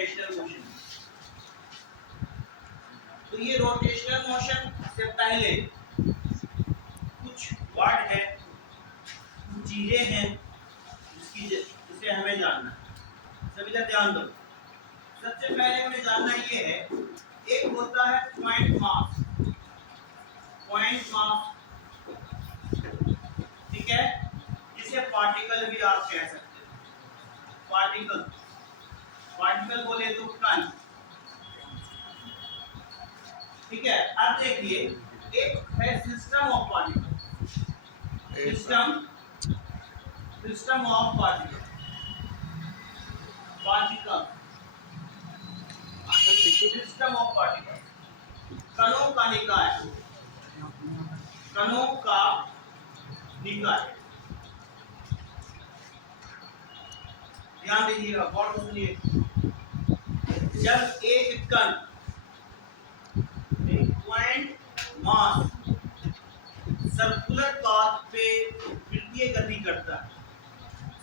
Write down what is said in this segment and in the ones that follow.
Rotational motion. तो ये rotational motion से पहले कुछ वर्ड है, कुछ चीजें हैं जिसे हमें जानना है। सभी का ध्यान दो। सबसे पहले हमें जानना ये है, एक होता है पॉइंट मास। पॉइंट मास, ठीक है, जिसे पार्टिकल भी आप कह सकते हो। पार्टिकल, पार्टिकल बोले तो कण, ठीक है। अब देखिए, एक है system of particle. System of particle, system of particle, कणों का निकाय, कणों का निकाय। ध्यान दीजिएगा, गौर से सुनिए। जब एक कण पॉइंट मास सर्कुलर पाथ पे वृत्तीय गति करता है,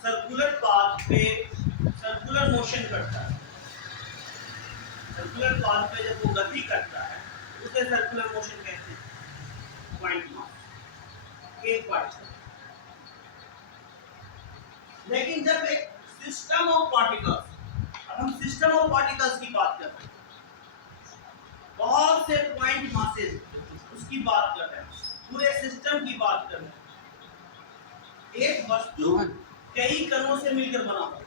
सर्कुलर पाथ पे सर्कुलर मोशन करता है, सर्कुलर पाथ पे जब वो गति करता है उसे सर्कुलर मोशन कहते हैं। पॉइंट मास एक पार्टिकल। लेकिन जब एक सिस्टम ऑफ पार्टिकल्स, अब हम सिस्टम ऑफ पार्टिकल्स की बात कर रहे हैं, बहुत से पॉइंट मासेस उसकी बात कर रहे हैं, पूरे सिस्टम की बात कर रहे हैं। एक वस्तु कई कणों से मिलकर बना होता है,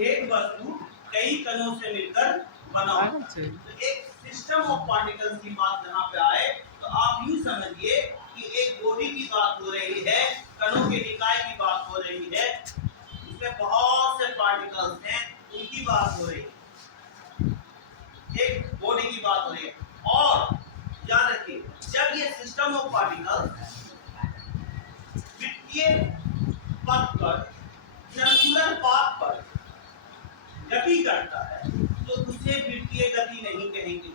एक वस्तु कई कणों से मिलकर बना होता है। तो एक सिस्टम ऑफ पार्टिकल्स की बात जहाँ पे आए तो आप यूं समझिए कि एक बॉडी की बात हो रही है, कणों के निकाय की बात हो रही है, उसमें बहुत से पार्टिकल्स हैं, उनकी बात हो रही है, एक बॉडी की बात हो रही है। और याद रखिए, जब ये सिस्टम ऑफ पार्टिकल्स वृत्तीय पथ पर, सर्कुलर पाथ पर गति करता है तो उसे वृत्तीय गति नहीं कहेंगे,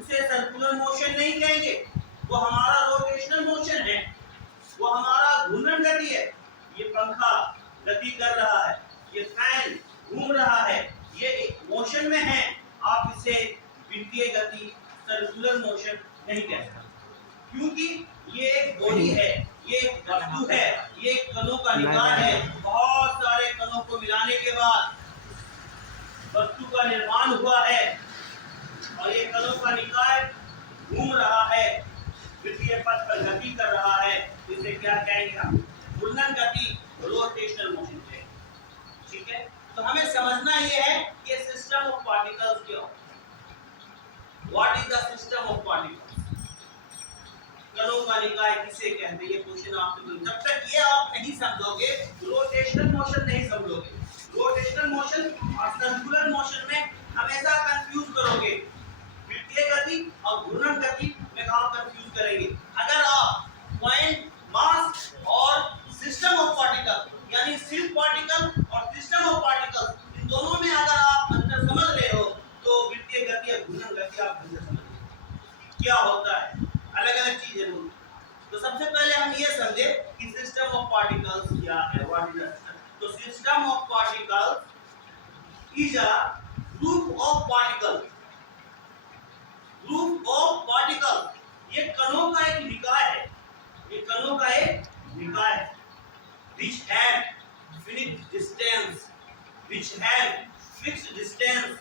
उसे सर्कुलर मोशन नहीं कहेंगे। वो हमारा रोटेशनल मोशन है, वो हमारा घूर्णन गति है। ये पंखा गति कर रहा है, ये फैन घूम रहा है, ये मोशन में है। आप इसे वृत्तीय गति, सर्कुलर मोशन नहीं कह सकते, क्योंकि ये एक बॉडी है, ये एक वस्तु है, ये कणों का निकाय है। बहुत सारे कणों को मिलाने के बाद वस्तु का निर्माण हुआ है और ये कणों का निकाय घूम रहा है, वृत्तीय पथ पर गति कर रहा है। इसे क्या कहेंगे हम? घूर्णन गति, रोटेशनल मोशन कहेंगे, ठीक है। तो हमें समझना ये है कि सिस्टम ऑफ पार्टिकल्स क्या होता है। What is the system of particles? कणों का निकाय किसे कहते हैं? ये क्वेश्चन आपसे, जब तक ये आप नहीं समझोगे, रोटेशनल मोशन नहीं समझोगे। रोटेशनल मोशन और सर्कुलर मोशन में हमेशा कंफ्यूज करोगे, वृत्तीय गति और घूर्णन गति में आप कंफ्यूज करेंगे। अगर आप पॉइंट मास और सिस्टम ऑफ पार्टिकल, यानी सिर्फ पार्टिकल और सिस्टम ऑफ पार्टिकल, इन दोनों में अगर आप अंतर समझ रहे हो तो वृत्तीय गति और घूर्णन गति आप अंतर समझ क्या होता है, अलग अलग चीजें होती। तो सबसे पहले हम ये समझे कि सिस्टम ऑफ पार्टिकल्स क्या है, व्हाट इज द। तो system of particles is a group of particle, group of particle. ये कणों का एक निकाय है, ये कणों का एक निकाय है, which have finite distance, which have fixed distance।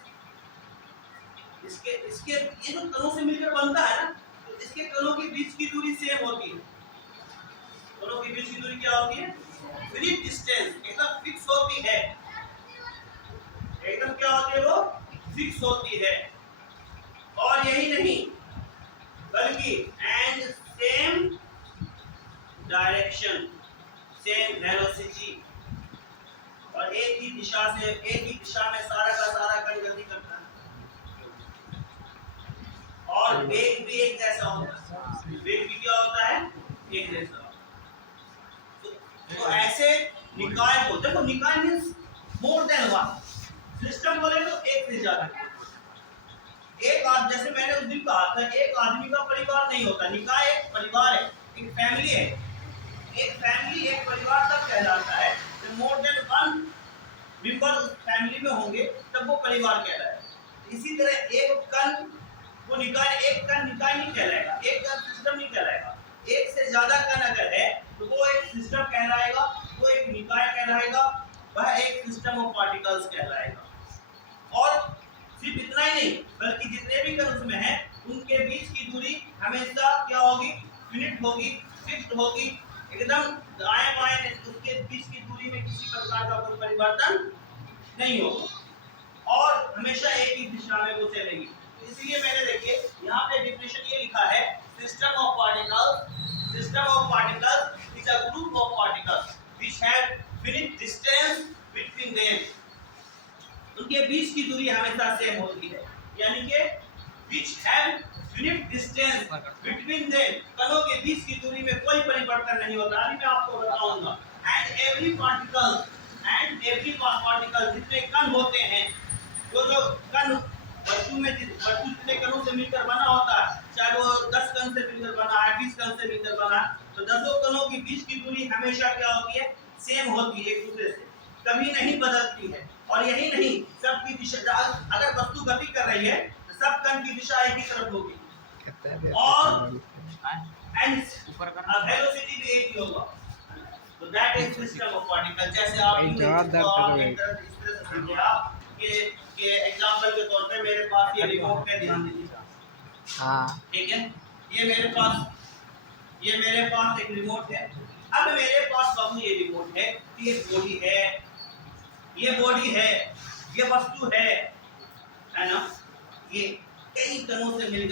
इसके ये जो कणों से मिलकर बनता है ना, तो इसके कणों के बीच की दूरी सेम होती है। कणों के बीच की दूरी क्या होती है? फिनिट डिस्टेंस, एकदम फिक्स होती है, एकदम क्या होती है? वो फिक्स होती है। और यही नहीं बल्कि and same direction, same velocity, और एक ही दिशा से, एक ही दिशा में सारा का सारा कण गति करता है। और वेग भी एक जैसा होता है, वेग भी क्या होता है? एक जैसा। तो ऐसे निकाय को देखो, निकाय means more than one. System बोले तो एक से ज्यादा, एक आदमी, जैसे मैंने उस दिन कहा था, एक आदमी का परिवार नहीं होता। निकाय एक परिवार है, एक फैमिली है। एक फैमिली, एक परिवार तब कहलाता है जब मोर देन वन मेंबर उस फैमिली में होंगे तब वो परिवार कहलाएगा। इसी तरह एक कण वो निकाय, एक कण निकाय नहीं कहलाएगा, एक कण सिस्टम नहीं कहलाएगा। एक से ज्यादा कण अगर है तो वो एक सिस्टम कहलाएगा, वो एक निकाय कहलाएगा, वह एक सिस्टम ऑफ पार्टिकल्स कहलाएगा। और सिर्फ इतना ही नहीं बल्कि जितने भी कण उसमें हैं उनके बीच की दूरी हमेशा क्या होगी, फिनिट होगी, फिक्स्ड होगी, एकदम दाएं बाएं उसके बीच की दूरी में किसी प्रकार का कोई परिवर्तन नहीं होगा और हमेशा एक ही दिशा में वो चलेगी। तो इसलिए मैंने देखिए यहाँ पे डेफिनेशन ये लिखा है, system of particles, system of particles is a group of particles which have finite distance between them. उनके बीच की दूरी हमेशा सेम होती है, यानी कि which have unit distance between them, कणों के बीच की दूरी में कोई परिवर्तन नहीं होता। अभी मैं आपको बताऊंगा। and every particle जितने कण होते हैं, वो जो कण वस्तु में वस्तु जितने कणों से मिलकर बना होता है, चाहे वो 10 कण से मिलकर बना है, 20 कण से मिलकर बना है, तो 10 कणों के बीच की दूरी हमेशा क्या होती है, सेम होती है, एक दूसरे से कभी नहीं बदलती है। और यही नहीं, सबकी दिशा, अगर वस्तु गति कर रही है तो सब कण की दिशा एक ही तरफ होगी और वेलोसिटी भी एक ही होगा। तो that is system of particle. जैसे आप इस तरह से समझिए आप कि एग्जांपल के तौर पे मेरे पास ये रिमोट है, ध्यान दीजिए। हाँ ठीक है, ये मेरे पास एक रिमोट है। अब मेरे पास बाबू ये रिमोट है, ये बॉडी है, ये बॉडी है, ये वस्तु है ना, ये कई कणों से मिलकर